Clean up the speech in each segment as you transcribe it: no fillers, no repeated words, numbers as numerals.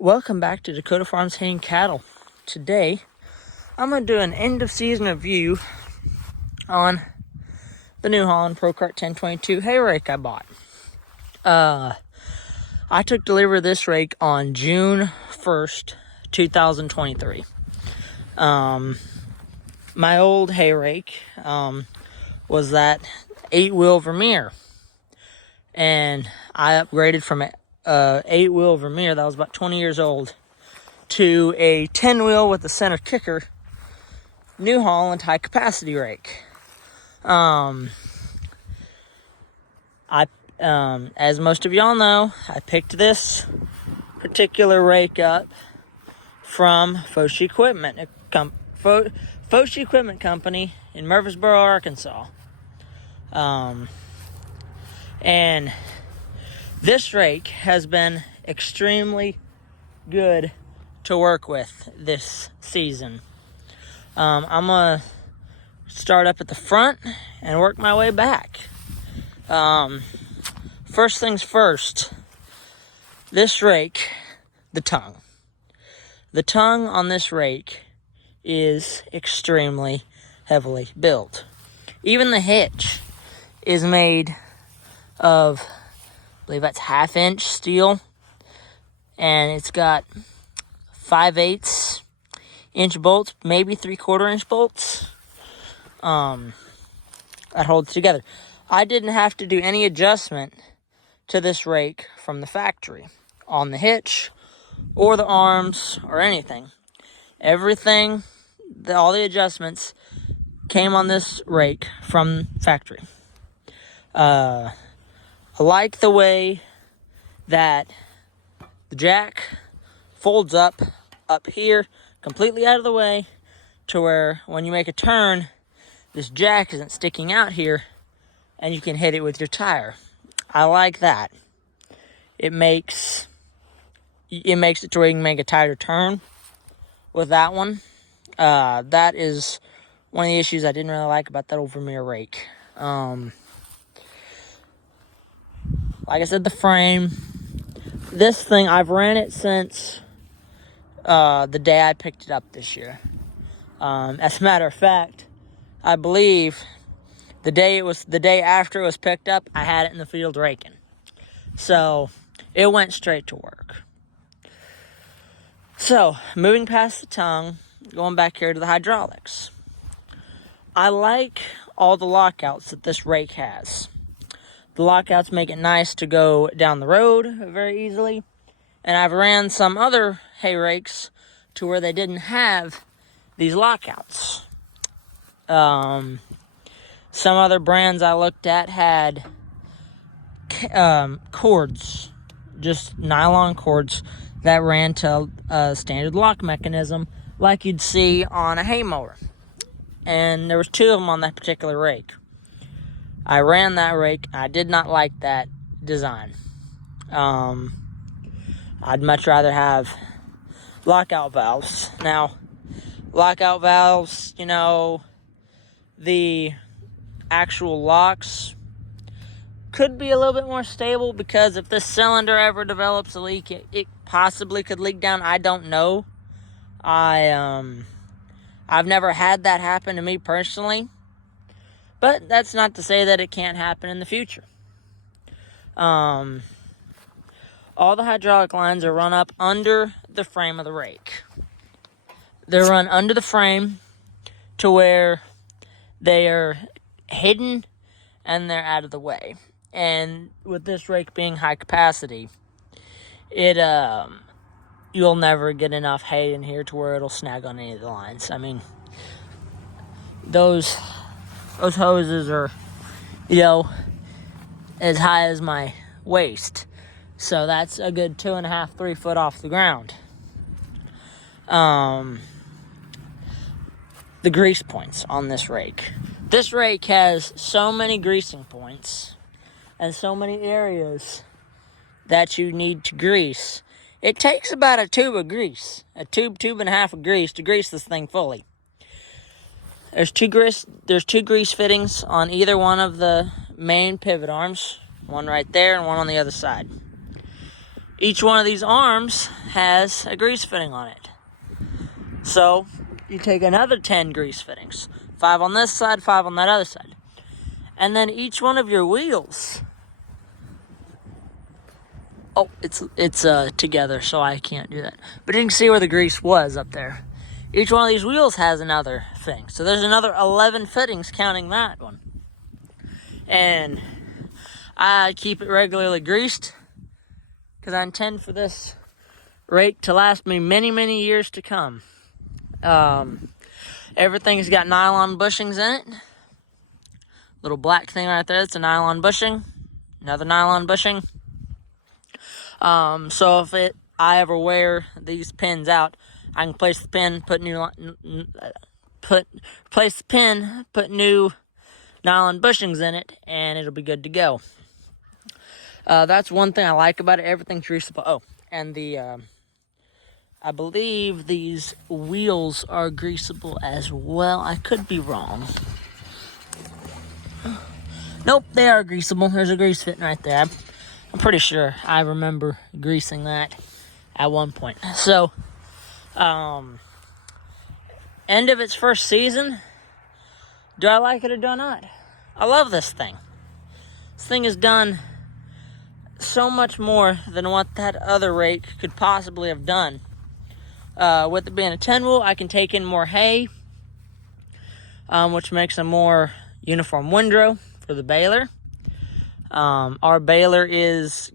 Welcome back to Dakota Farms Hay and Cattle. Today, I'm going to do an end-of-season review on the new Holland Procart 1022 hay rake I bought. I took delivery of this rake on June 1st, 2023. My old hay rake was that 8-wheel Vermeer, and I upgraded from an 8-wheel Vermeer that was about 20 years old to a 10-wheel with a center kicker New Holland high capacity rake. As most of y'all know, I picked this particular rake up from Foch Equipment, Foch Equipment Company in Murfreesboro, Arkansas. And this rake has been extremely good to work with this season. I'm going to start up at the front and work my way back. First things first, this rake, the tongue. The tongue on this rake is extremely heavily built. Even the hitch is made of, I believe that's 1/2-inch steel, and it's got 5/8 inch bolts, maybe 3/4 inch bolts, that holds together. I didn't have to do any adjustment to this rake from the factory on the hitch or the arms or anything. Everything, all the adjustments came on this rake from factory. I like the way that the jack folds up here, completely out of the way, to where when you make a turn, this jack isn't sticking out here, and you can hit it with your tire. I like that. It makes it to where you can make a tighter turn with that one. That is one of the issues I didn't really like about that old Vermeer rake. Like I said, the frame. This thing, I've ran it since the day I picked it up this year. As a matter of fact, I believe the day after it was picked up, I had it in the field raking. So it went straight to work. So, moving past the tongue, going back here to the hydraulics. I like all the lockouts that this rake has. The lockouts make it nice to go down the road very easily. And I've ran some other hay rakes to where they didn't have these lockouts. Some other brands I looked at had cords, just nylon cords that ran to a standard lock mechanism like you'd see on a hay mower. And there was 2 of them on that particular rake. I ran that rake. I did not like that design. I'd much rather have lockout valves. Now, lockout valves, the actual locks could be a little bit more stable, because if this cylinder ever develops a leak, it possibly could leak down. I don't know. I've never had that happen to me personally, but that's not to say that it can't happen in the future. All the hydraulic lines are run up under the frame of the rake. They're run under the frame to where they are hidden and they're out of the way. And with this rake being high capacity, you'll never get enough hay in here to where it'll snag on any of the lines. I mean, those hoses are, as high as my waist. So that's a good 2.5, 3 foot off the ground. The grease points on this rake. This rake has so many greasing points and so many areas that you need to grease. It takes about a tube of grease, a tube and a half of grease to grease this thing fully. There's two grease fittings on either one of the main pivot arms. One right there and one on the other side. each one of these arms has a grease fitting on it. So you take another 10 grease fittings, 5 on this side, 5 on that other side. And then each one of your wheels, oh, it's together, so I can't do that. But you can see where the grease was up there. Each one of these wheels has another thing. So there's another 11 fittings counting that one. And I keep it regularly greased because I intend for this rake to last me many, many years to come. Everything's got nylon bushings in it. Little black thing right there, it's a nylon bushing. Another nylon bushing. So if I ever wear these pins out, I can place the pin, replace the pin, put new nylon bushings in it, and it'll be good to go. That's one thing I like about it. Everything's greasable. Oh, and I believe these wheels are greasable as well. I could be wrong. Nope, they are greasable. There's a grease fitting right there. I'm pretty sure I remember greasing that at one point. So, end of its first season, do I like it or do I not? I love this thing. This thing has done so much more than what that other rake could possibly have done. With it being a 10 wheel, I can take in more hay, which makes a more uniform windrow for the baler. Our baler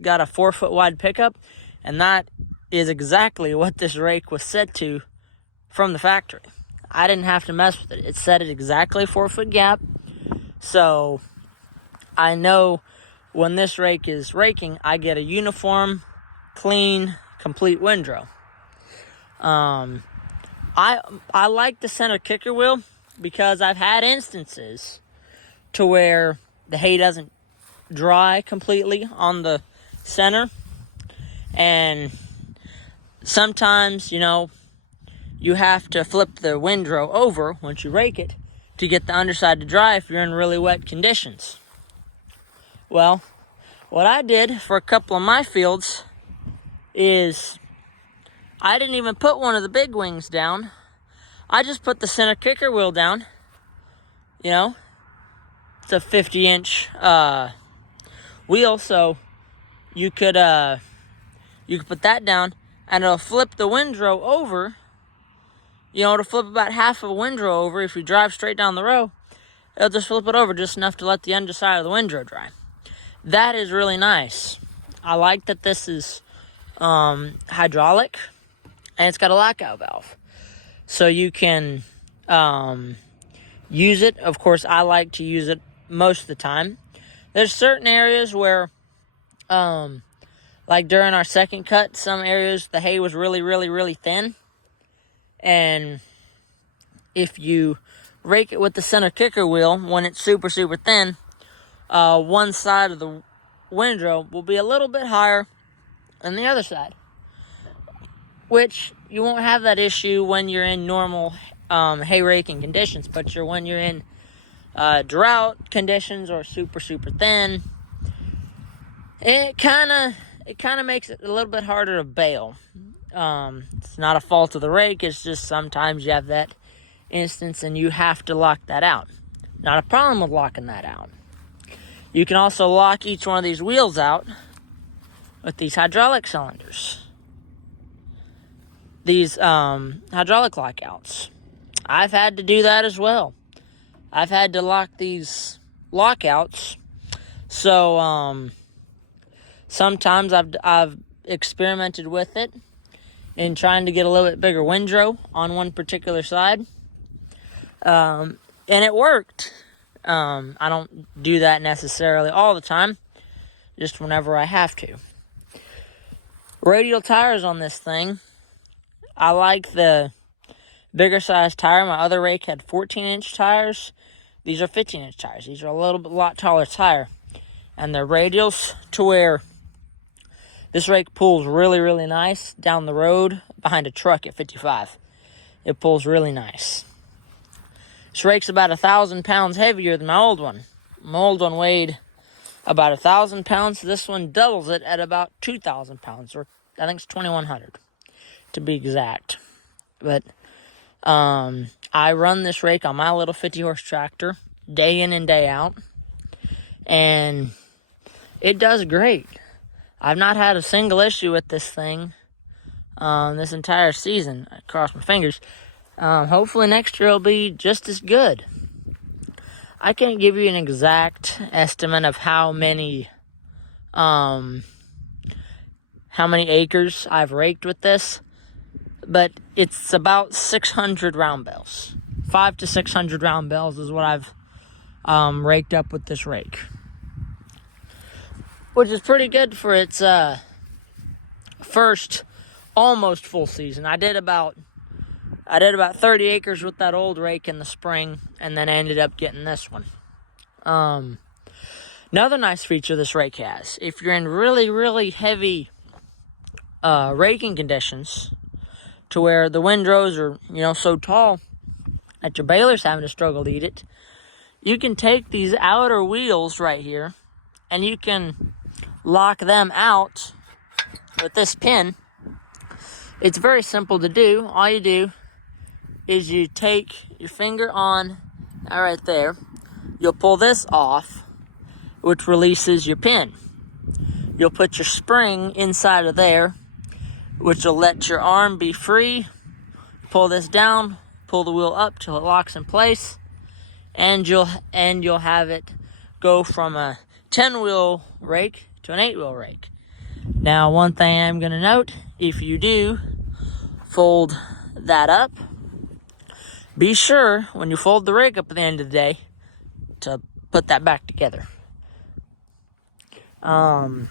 got a 4-foot wide pickup, and that is exactly what this rake was set to from the factory. I didn't have to mess with it. It set it exactly 4-foot gap. So I know when this rake is raking, I get a uniform, clean, complete windrow. I like the center kicker wheel because I've had instances to where the hay doesn't dry completely on the center, and sometimes, you have to flip the windrow over once you rake it to get the underside to dry if you're in really wet conditions. Well, what I did for a couple of my fields is I didn't even put one of the big wings down. I just put the center kicker wheel down. It's a 50-inch wheel, so you could put that down, and it'll flip the windrow over. It'll flip about half of a windrow over. If you drive straight down the row, it'll just flip it over just enough to let the underside of the windrow dry. That is really nice. I like that this is hydraulic, and it's got a lockout valve. So you can use it. Of course, I like to use it most of the time. There's certain areas where, like during our second cut, some areas the hay was really, really, really thin. And if you rake it with the center kicker wheel, when it's super, super thin, one side of the windrow will be a little bit higher than the other side. Which you won't have that issue when you're in normal hay raking conditions, but when you're in drought conditions or super, super thin, it kind of makes it a little bit harder to bale. It's not a fault of the rake, it's just sometimes you have that instance and you have to lock that out. Not a problem with locking that out. You can also lock each one of these wheels out with these hydraulic cylinders. These hydraulic lockouts. I've had to do that as well. I've had to lock these lockouts. So sometimes I've experimented with it in trying to get a little bit bigger windrow on one particular side. And it worked. I don't do that necessarily all the time, just whenever I have to. Radial tires on this thing. I like the bigger size tire. My other rake had 14-inch tires. These are 15-inch tires. These are a lot taller tire. And they're radials to where this rake pulls really, really nice down the road behind a truck at 55. It pulls really nice. This rake's about 1,000 pounds heavier than my old one. My old one weighed about 1,000 pounds. This one doubles it at about 2,000 pounds, or I think it's 2100 to be exact. But I run this rake on my little 50-horse tractor day in and day out, and it does great. I've not had a single issue with this thing this entire season. I cross my fingers. Hopefully next year will be just as good. I can't give you an exact estimate of how many acres I've raked with this, but it's about 600 round bales. 500 to 600 round bales is what I've raked up with this rake, which is pretty good for its first almost full season. I did about 30 acres with that old rake in the spring, and then I ended up getting this one. Another nice feature this rake has, if you're in really, really heavy raking conditions, to where the windrows are, so tall that your baler's having to struggle to eat it, you can take these outer wheels right here, and you can lock them out with this pin. It's very simple to do. All you do is you take your finger on that right there. You'll pull this off, which releases your pin. You'll put your spring inside of there, which will let your arm be free. Pull this down, pull the wheel up till it locks in place, and you'll have it go from a 10-wheel rake to an 8-wheel rake. Now, one thing I'm going to note, if you do fold that up, be sure when you fold the rake up at the end of the day to put that back together. So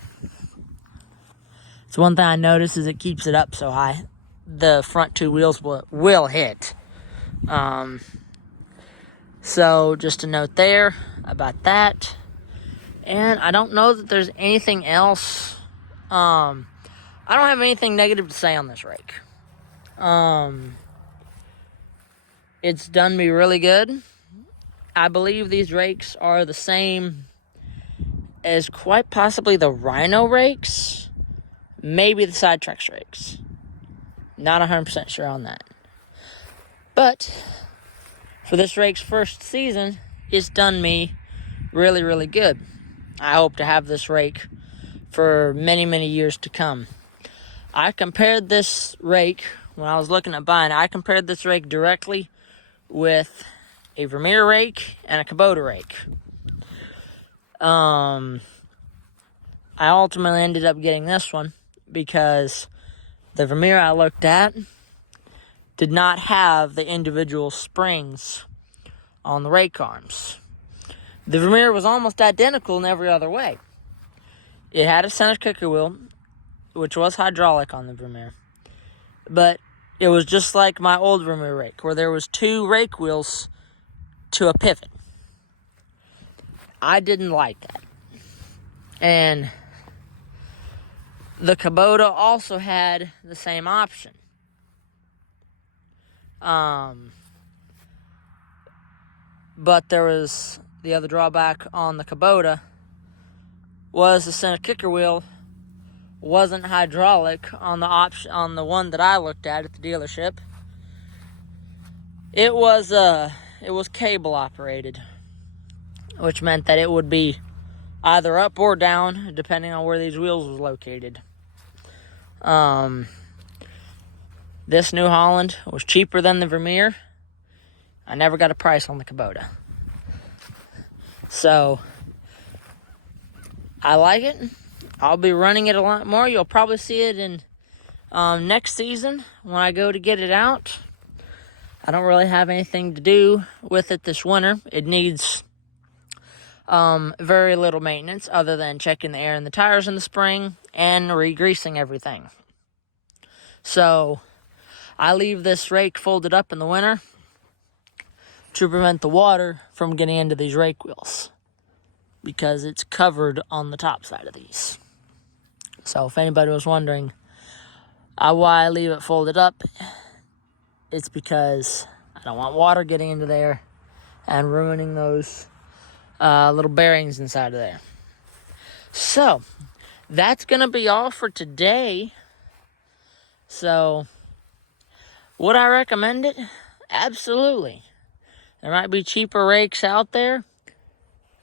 one thing I noticed is it keeps it up so high. The front two wheels will hit. So just a note there about that. And I don't know that there's anything else. I don't have anything negative to say on this rake. It's done me really good. I believe these rakes are the same as quite possibly the Rhino rakes, maybe the Sidetrax rakes. Not 100% sure on that. But for this rake's first season, it's done me really, really good. I hope to have this rake for many, many years to come. I compared this rake, when I was looking at buying it, I compared this rake directly with a Vermeer rake and a Kubota rake. I ultimately ended up getting this one because the Vermeer I looked at did not have the individual springs on the rake arms. The Vermeer was almost identical in every other way. It had a center kicker wheel, which was hydraulic on the Vermeer, but it was just like my old Vermeer rake, where there was 2 rake wheels to a pivot. I didn't like that. And the Kubota also had the same option. But there was the other drawback on the Kubota was the center kicker wheel wasn't hydraulic on the one that I looked at the dealership. It was cable operated, which meant that it would be either up or down depending on where these wheels was located. This New Holland was cheaper than the Vermeer. I never got a price on the Kubota. So I like it. I'll be running it a lot more. You'll probably see it in next season when I go to get it out. I don't really have anything to do with it this winter. It needs very little maintenance other than checking the air in the tires in the spring and re-greasing everything. So I leave this rake folded up in the winter to prevent the water from getting into these rake wheels, because it's covered on the top side of these. So if anybody was wondering why I leave it folded up, it's because I don't want water getting into there and ruining those little bearings inside of there. So that's going to be all for today. So, would I recommend it? Absolutely. There might be cheaper rakes out there,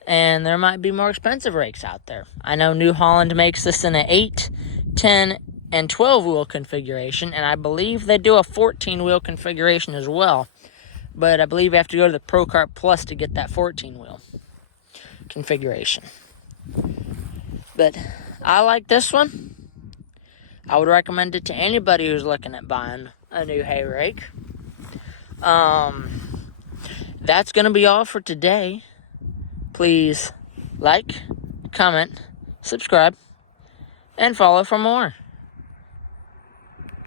and there might be more expensive rakes out there. I know New Holland makes this in an 8, 10, and 12-wheel configuration, and I believe they do a 14-wheel configuration as well. But I believe you have to go to the Procart Plus to get that 14-wheel configuration. But I like this one. I would recommend it to anybody who's looking at buying a new hay rake. That's going to be all for today. Please like, comment, subscribe, and follow for more.